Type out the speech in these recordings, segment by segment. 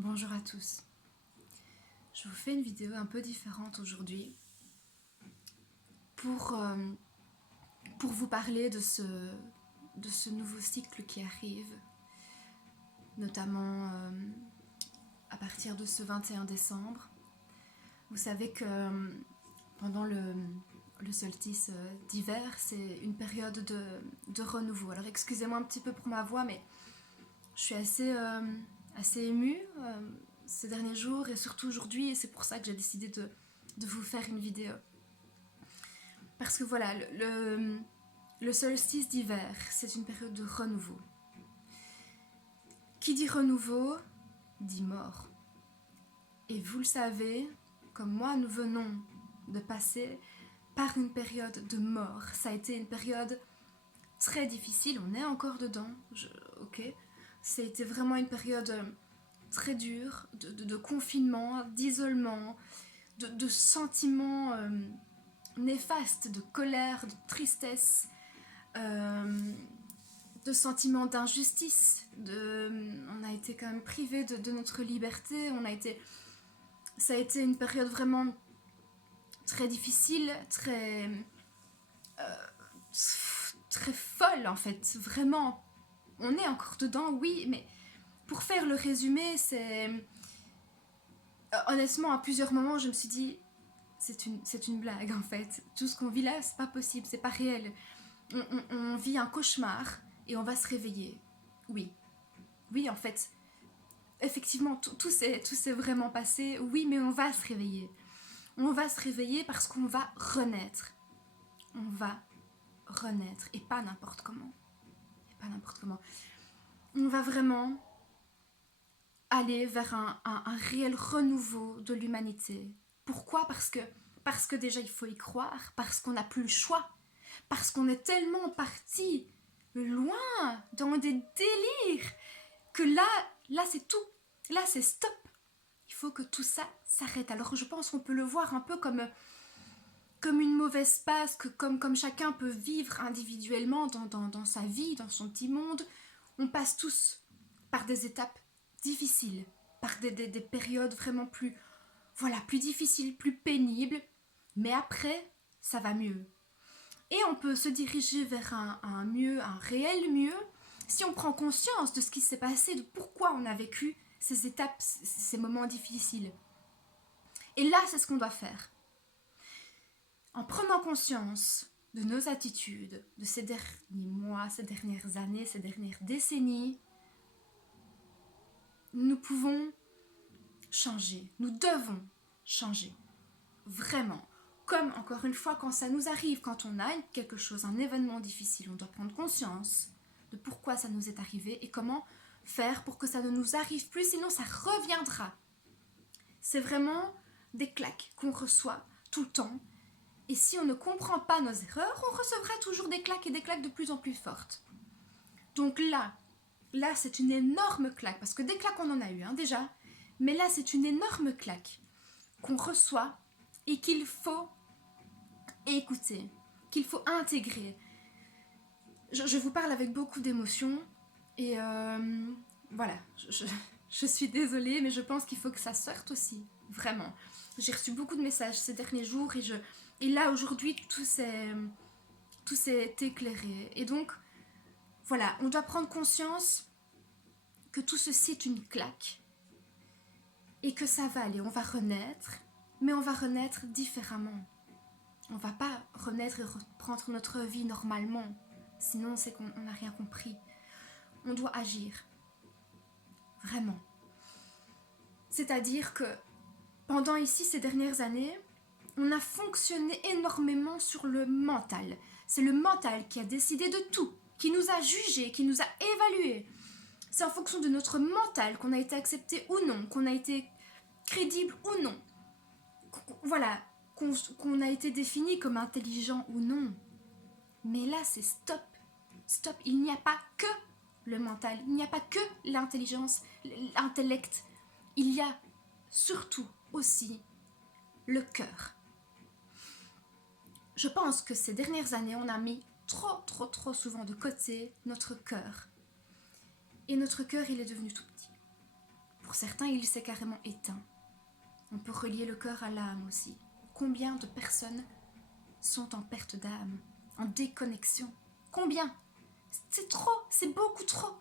Bonjour à tous. Je vous fais une vidéo un peu différente aujourd'hui pour vous parler de ce nouveau cycle qui arrive, notamment à partir de ce 21 décembre. Vous savez que pendant le solstice d'hiver, c'est une période de renouveau. Alors excusez-moi un petit peu pour ma voix, mais je suis assez émue ces derniers jours et surtout aujourd'hui, et c'est pour ça que j'ai décidé de vous faire une vidéo. Parce que voilà, le solstice d'hiver, c'est une période de renouveau. Qui dit renouveau, dit mort. Et vous le savez, comme moi, nous venons de passer par une période de mort. Ça a été une période très difficile, on est encore dedans, ok. Ça a été vraiment une période très dure, de confinement, d'isolement, de sentiments néfastes, de colère, de tristesse, de sentiments d'injustice. On a été quand même privés de notre liberté, ça a été une période vraiment très difficile, très folle en fait, vraiment. On est encore dedans, oui, mais pour faire le résumé, c'est... honnêtement, à plusieurs moments, je me suis dit, c'est une blague en fait. Tout ce qu'on vit là, c'est pas possible, c'est pas réel. On vit un cauchemar et on va se réveiller. Oui. Oui, en fait, effectivement, tout s'est vraiment passé. Oui, mais on va se réveiller. On va se réveiller parce qu'on va renaître. On va renaître. Et pas n'importe comment. On va vraiment aller vers un réel renouveau de l'humanité. Pourquoi ? Parce que déjà il faut y croire, parce qu'on n'a plus le choix, parce qu'on est tellement parti loin dans des délires que là c'est tout, là c'est stop. Il faut que tout ça s'arrête. Alors je pense qu'on peut le voir un peu comme une mauvaise passe, comme chacun peut vivre individuellement dans sa vie, dans son petit monde. On passe tous par des étapes difficiles, par des périodes vraiment plus difficiles, plus pénibles, mais après, ça va mieux. Et on peut se diriger vers un mieux, un réel mieux, si on prend conscience de ce qui s'est passé, de pourquoi on a vécu ces étapes, ces moments difficiles. Et là, c'est ce qu'on doit faire. En prenant conscience de nos attitudes, de ces derniers mois, ces dernières années, ces dernières décennies, nous pouvons changer, nous devons changer, vraiment. Comme, encore une fois, quand ça nous arrive, quand on a quelque chose, un événement difficile, on doit prendre conscience de pourquoi ça nous est arrivé et comment faire pour que ça ne nous arrive plus, sinon ça reviendra. C'est vraiment des claques qu'on reçoit tout le temps. Et si on ne comprend pas nos erreurs, on recevra toujours des claques et des claques de plus en plus fortes. Donc là c'est une énorme claque, parce que des claques on en a eu déjà, mais là c'est une énorme claque qu'on reçoit et qu'il faut écouter, qu'il faut intégrer. Je vous parle avec beaucoup d'émotion et voilà, je suis désolée, mais je pense qu'il faut que ça sorte aussi, vraiment. J'ai reçu beaucoup de messages ces derniers jours et là aujourd'hui tout s'est éclairé. Et donc voilà, on doit prendre conscience que tout ceci est une claque et que ça va aller, on va renaître, mais on va renaître différemment. On va pas renaître et reprendre notre vie normalement, sinon c'est qu'on n'a rien compris. On doit agir, vraiment. C'est-à-dire que pendant ici ces dernières années, on a fonctionné énormément sur le mental. C'est le mental qui a décidé de tout, qui nous a jugés, qui nous a évalués. C'est en fonction de notre mental qu'on a été accepté ou non, qu'on a été crédible ou non. Voilà, qu'on a été défini comme intelligent ou non. Mais là, c'est stop. Stop, il n'y a pas que le mental, il n'y a pas que l'intelligence, l'intellect. Il y a surtout aussi le cœur. Je pense que ces dernières années, on a mis trop souvent de côté notre cœur. Et notre cœur, il est devenu tout petit. Pour certains, il s'est carrément éteint. On peut relier le cœur à l'âme aussi. Combien de personnes sont en perte d'âme, en déconnexion? Combien? C'est trop, c'est beaucoup trop.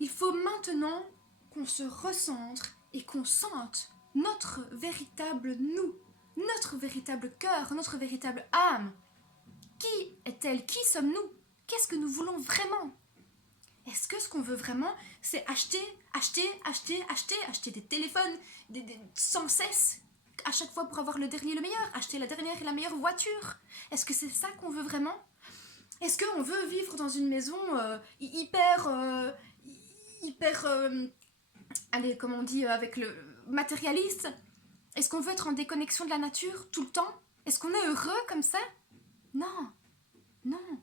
Il faut maintenant qu'on se recentre et qu'on sente notre véritable nous, notre véritable cœur, notre véritable âme. Qui est-elle? Qui sommes-nous? Qu'est-ce que nous voulons vraiment? Est-ce que ce qu'on veut vraiment, c'est acheter des téléphones sans cesse, à chaque fois pour avoir le dernier, le meilleur, acheter la dernière et la meilleure voiture? Est-ce que c'est ça qu'on veut vraiment? Est-ce qu'on veut vivre dans une maison allez, comment on dit, avec le matérialiste? Est-ce qu'on veut être en déconnexion de la nature tout le temps? Est-ce qu'on est heureux comme ça? Non, non.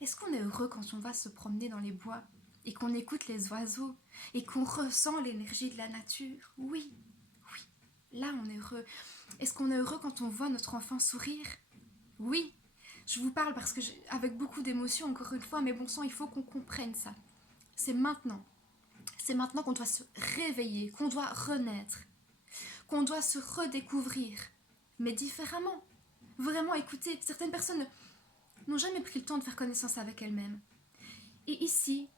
Est-ce qu'on est heureux quand on va se promener dans les bois et qu'on écoute les oiseaux et qu'on ressent l'énergie de la nature? Oui, oui, là on est heureux. Est-ce qu'on est heureux quand on voit notre enfant sourire? Oui, je vous parle parce que avec beaucoup d'émotion, encore une fois, mais bon sang, il faut qu'on comprenne ça. C'est maintenant. C'est maintenant qu'on doit se réveiller, qu'on doit renaître, qu'on doit se redécouvrir, mais différemment. Vraiment, écoutez, certaines personnes n'ont jamais pris le temps de faire connaissance avec elles-mêmes. Et ici,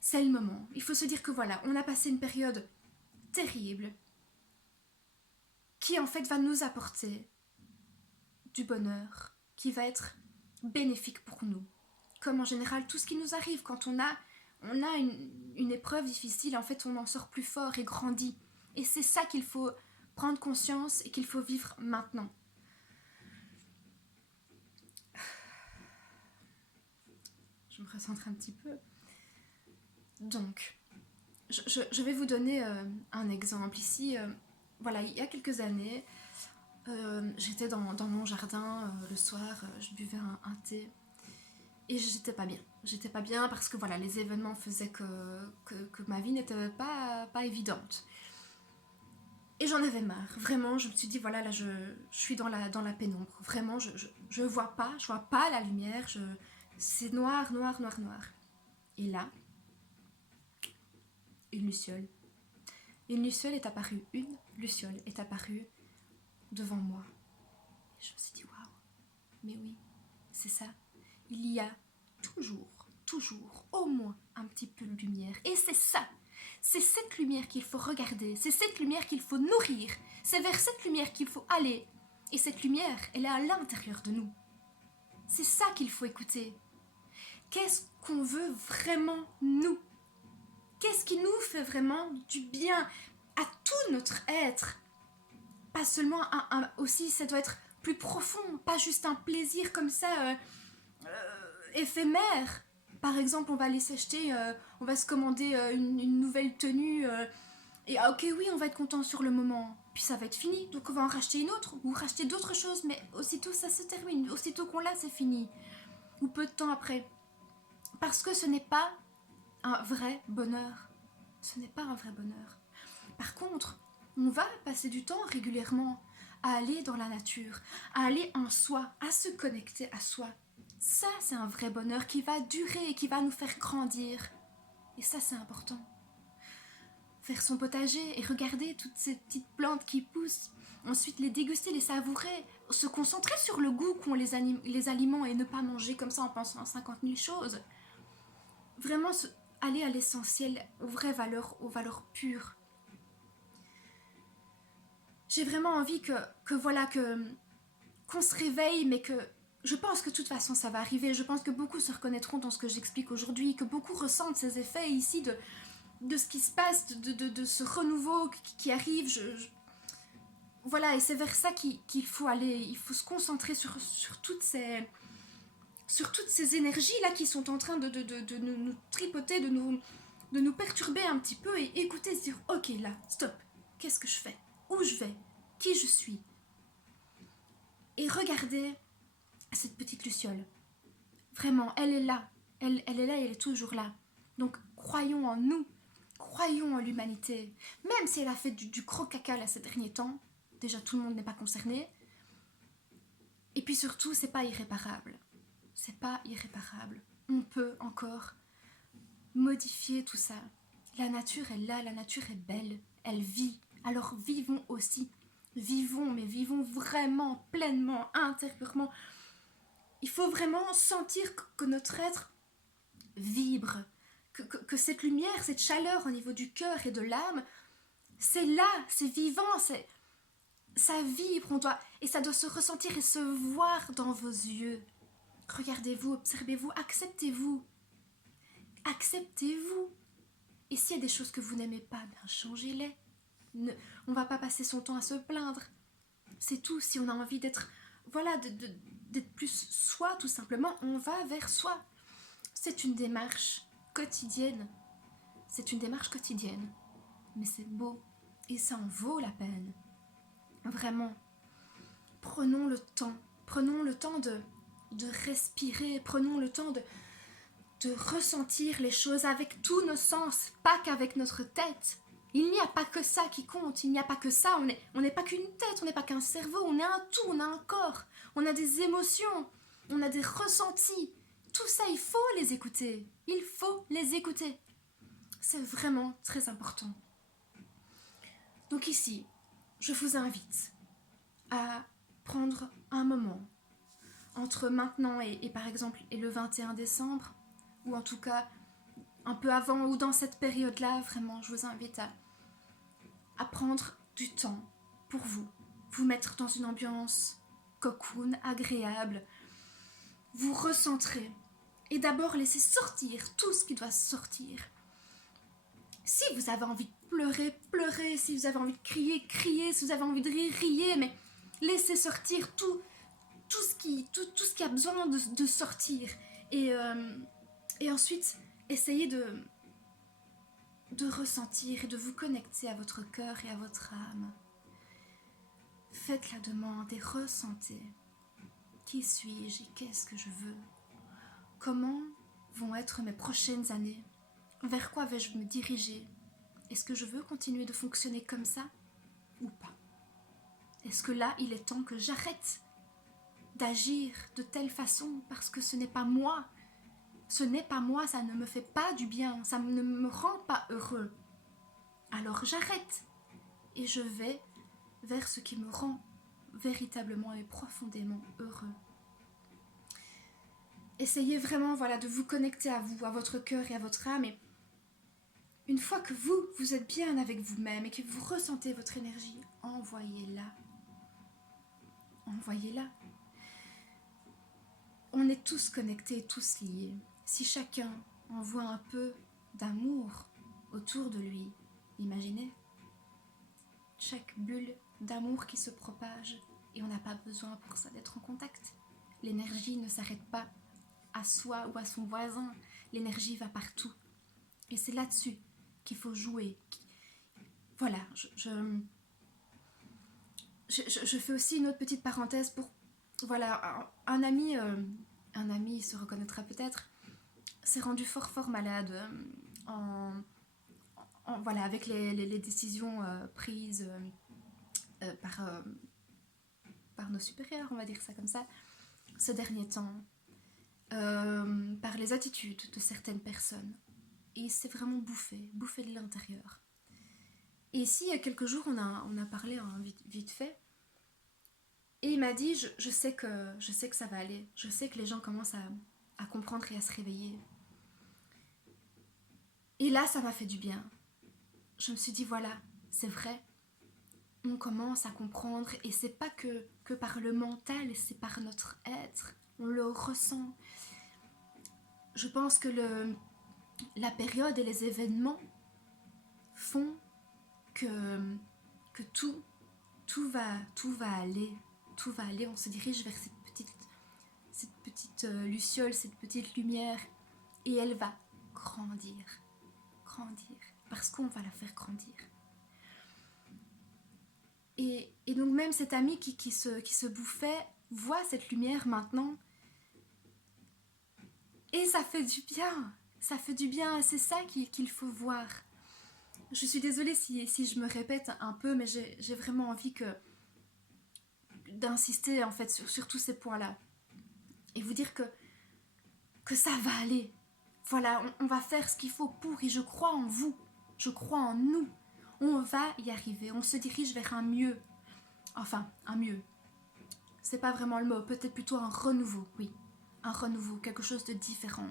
c'est le moment. Il faut se dire que voilà, on a passé une période terrible qui en fait va nous apporter du bonheur, qui va être bénéfique pour nous. Comme en général, tout ce qui nous arrive quand on a une épreuve difficile, en fait, on en sort plus fort et grandit. Et c'est ça qu'il faut prendre conscience et qu'il faut vivre maintenant. Je me recentre un petit peu. Donc, je vais vous donner un exemple. Ici, voilà, il y a quelques années, j'étais dans mon jardin le soir, je buvais un thé et j'étais pas bien. J'étais pas bien parce que voilà, les événements faisaient que ma vie n'était pas évidente. Et j'en avais marre. Vraiment, je me suis dit, voilà, là, je suis dans la pénombre. Vraiment, je vois pas la lumière. C'est noir, noir, noir, noir. Et là, une luciole. Une luciole est apparue. Une luciole est apparue devant moi. Et je me suis dit, waouh, mais oui, c'est ça. Il y a toujours, au moins un petit peu de lumière. Et c'est ça. C'est cette lumière qu'il faut regarder. C'est cette lumière qu'il faut nourrir. C'est vers cette lumière qu'il faut aller. Et cette lumière, elle est à l'intérieur de nous. C'est ça qu'il faut écouter. Qu'est-ce qu'on veut vraiment, nous? Qu'est-ce qui nous fait vraiment du bien à tout notre être? Pas seulement aussi, ça doit être plus profond, pas juste un plaisir comme ça, éphémère. Par exemple, on va aller s'acheter, on va se commander une nouvelle tenue, et ok, oui, on va être content sur le moment, puis ça va être fini, donc on va en racheter une autre, ou racheter d'autres choses, mais aussitôt ça se termine, aussitôt qu'on l'a, c'est fini, ou peu de temps après. Parce que ce n'est pas un vrai bonheur. Ce n'est pas un vrai bonheur. Par contre, on va passer du temps régulièrement à aller dans la nature, à aller en soi, à se connecter à soi. Ça, c'est un vrai bonheur qui va durer et qui va nous faire grandir. Et ça, c'est important. Faire son potager et regarder toutes ces petites plantes qui poussent, ensuite les déguster, les savourer, se concentrer sur le goût qu'ont les aliments et ne pas manger comme ça en pensant à 50 000 choses. Vraiment aller à l'essentiel, aux vraies valeurs, aux valeurs pures. J'ai vraiment envie qu'on se réveille, mais que je pense que de toute façon ça va arriver. Je pense que beaucoup se reconnaîtront dans ce que j'explique aujourd'hui, que beaucoup ressentent ces effets ici de ce qui se passe, de ce renouveau qui arrive. Voilà, et c'est vers ça qu'il faut aller. Il faut se concentrer sur toutes ces énergies là qui sont en train de nous tripoter, de nous perturber un petit peu, et écouter, se dire ok, là, stop, qu'est-ce que je fais? Où je vais? Qui je suis? Et regardez cette petite luciole. Vraiment, elle est là. Elle est là et elle est toujours là. Donc, croyons en nous. Croyons en l'humanité. Même si elle a fait du croc-caca là ces derniers temps, déjà tout le monde n'est pas concerné. Et puis surtout, c'est pas irréparable. C'est pas irréparable. On peut encore modifier tout ça. La nature est là, la nature est belle, elle vit. Alors vivons aussi. Vivons, mais vivons vraiment, pleinement, intérieurement. Il faut vraiment sentir que notre être vibre, que cette lumière, cette chaleur au niveau du cœur et de l'âme, c'est là, c'est vivant, ça vibre, et ça doit se ressentir et se voir dans vos yeux. Regardez-vous, observez-vous, acceptez-vous. Acceptez-vous. Et s'il y a des choses que vous n'aimez pas, bien changez-les. On ne va pas passer son temps à se plaindre. C'est tout. Si on a envie d'être, voilà, d'être plus soi, tout simplement, on va vers soi. C'est une démarche quotidienne. C'est une démarche quotidienne. Mais c'est beau. Et ça en vaut la peine. Vraiment. Prenons le temps. Prenons le temps de respirer. Prenons le temps de ressentir les choses avec tous nos sens, pas qu'avec notre tête. Il n'y a pas que ça qui compte, il n'y a pas que ça, on n'est pas qu'une tête, on n'est pas qu'un cerveau, on est un tout, on a un corps, on a des émotions, on a des ressentis. Tout ça, il faut les écouter, il faut les écouter. C'est vraiment très important. Donc ici, je vous invite à prendre un moment entre maintenant et par exemple et le 21 décembre, ou en tout cas un peu avant ou dans cette période-là, vraiment, je vous invite à prendre du temps pour vous mettre dans une ambiance cocoon, agréable, vous recentrer et d'abord laisser sortir tout ce qui doit sortir. Si vous avez envie de pleurer, pleurez, si vous avez envie de crier, criez, si vous avez envie de rire, riez, mais laissez sortir tout ce qui a besoin de sortir. Et ensuite, essayez de ressentir et de vous connecter à votre cœur et à votre âme. Faites la demande et ressentez. Qui suis-je et qu'est-ce que je veux? Comment vont être mes prochaines années? Vers quoi vais-je me diriger? Est-ce que je veux continuer de fonctionner comme ça ou pas? Est-ce que là, il est temps que j'arrête d'agir de telle façon parce que ce n'est pas moi? Ce n'est pas moi, ça ne me fait pas du bien, ça ne me rend pas heureux. Alors j'arrête et je vais vers ce qui me rend véritablement et profondément heureux. Essayez vraiment de vous connecter à vous, à votre cœur et à votre âme. Et une fois que vous êtes bien avec vous-même et que vous ressentez votre énergie, envoyez-la. Envoyez-la. On est tous connectés, tous liés. Si chacun envoie un peu d'amour autour de lui, imaginez chaque bulle d'amour qui se propage, et on n'a pas besoin pour ça d'être en contact. L'énergie ne s'arrête pas à soi ou à son voisin, l'énergie va partout. Et c'est là-dessus qu'il faut jouer. Voilà, je fais aussi une autre petite parenthèse pour... Voilà, un ami se reconnaîtra peut-être, s'est rendu fort malade avec les décisions prises par nos supérieurs, on va dire ça comme ça, ce dernier temps, par les attitudes de certaines personnes. Et il s'est vraiment bouffé de l'intérieur. Et ici, il y a quelques jours, on a parlé vite fait, et il m'a dit, je sais que ça va aller, je sais que les gens commencent à comprendre et à se réveiller. Et là, ça m'a fait du bien. Je me suis dit, voilà, c'est vrai, on commence à comprendre, et c'est pas que par le mental, c'est par notre être, on le ressent. Je pense que la période et les événements font que tout va aller, on se dirige vers cette petite luciole, cette petite lumière, et elle va grandir, parce qu'on va la faire grandir. Et donc même cet ami qui se bouffait voit cette lumière maintenant, et ça fait du bien, c'est ça qu'il faut voir. Je suis désolée si je me répète un peu, mais j'ai vraiment envie d'insister en fait sur tous ces points-là, et vous dire que ça va aller. Voilà, on va faire ce qu'il faut pour, et je crois en vous. Je crois en nous. On va y arriver. On se dirige vers un mieux. Enfin, un mieux. C'est pas vraiment le mot. Peut-être plutôt un renouveau, oui. Un renouveau, quelque chose de différent.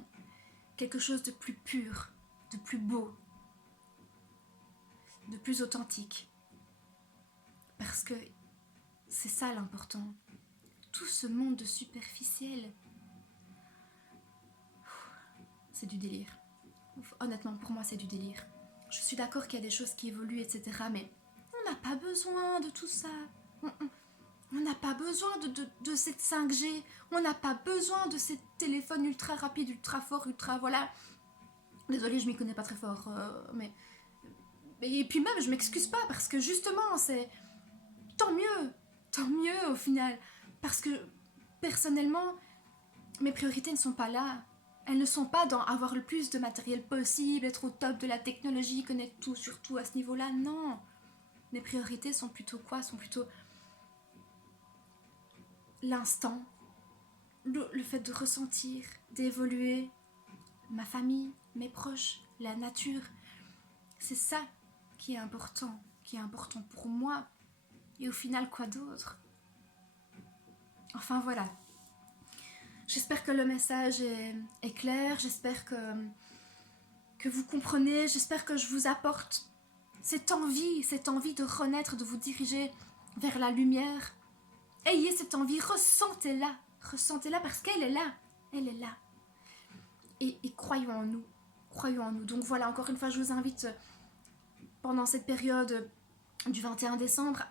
Quelque chose de plus pur, de plus beau, de plus authentique. Parce que c'est ça l'important. Tout ce monde de superficiel, c'est du délire. Honnêtement, pour moi, c'est du délire. Je suis d'accord qu'il y a des choses qui évoluent, etc. Mais on n'a pas besoin de tout ça. On n'a pas besoin de cette 5G. On n'a pas besoin de ces téléphones ultra rapides, ultra forts, ultra... Voilà. Désolée, je m'y connais pas très fort. Mais... Et puis même, je m'excuse pas parce que justement, c'est... Tant mieux au final. Parce que, personnellement, mes priorités ne sont pas là. Elles ne sont pas dans avoir le plus de matériel possible, être au top de la technologie, connaître tout, surtout à ce niveau-là. Non. Mes priorités sont plutôt quoi? Sont plutôt l'instant, le fait de ressentir, d'évoluer, ma famille, mes proches, la nature. C'est ça qui est important pour moi. Et au final, quoi d'autre? Enfin voilà. J'espère que le message est clair, j'espère que vous comprenez, j'espère que je vous apporte cette envie de renaître, de vous diriger vers la lumière. Ayez cette envie, ressentez-la parce qu'elle est là, Et croyons en nous. Donc voilà, encore une fois, je vous invite pendant cette période du 21 décembre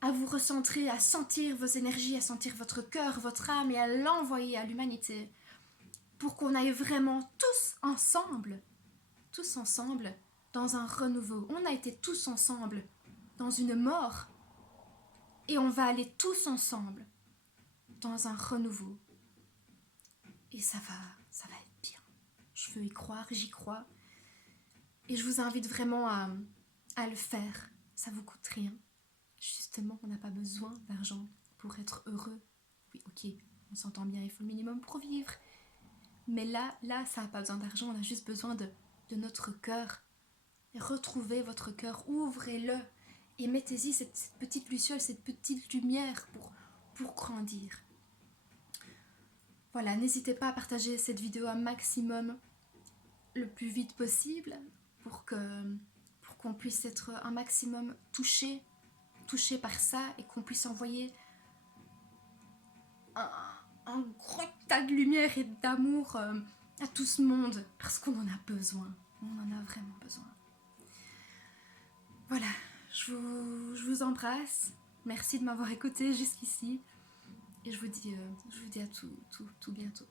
à vous recentrer, à sentir vos énergies, à sentir votre cœur, votre âme et à l'envoyer à l'humanité pour qu'on aille vraiment tous ensemble, dans un renouveau. On a été tous ensemble dans une mort et on va aller tous ensemble dans un renouveau. Et ça va être bien. Je veux y croire, j'y crois. Et je vous invite vraiment à le faire. Ça vous coûte rien. Justement, on n'a pas besoin d'argent pour être heureux. Oui, ok, on s'entend bien, il faut le minimum pour vivre. Mais là, ça n'a pas besoin d'argent, on a juste besoin de notre cœur. Retrouvez votre cœur, ouvrez-le et mettez-y cette petite luciole, cette petite lumière pour grandir. Voilà, n'hésitez pas à partager cette vidéo un maximum le plus vite possible pour qu'on puisse être un maximum touché par ça et qu'on puisse envoyer un gros tas de lumière et d'amour à tout ce monde parce qu'on en a besoin. On en a vraiment besoin. Voilà, je vous embrasse. Merci de m'avoir écouté jusqu'ici. Et je vous dis à tout bientôt.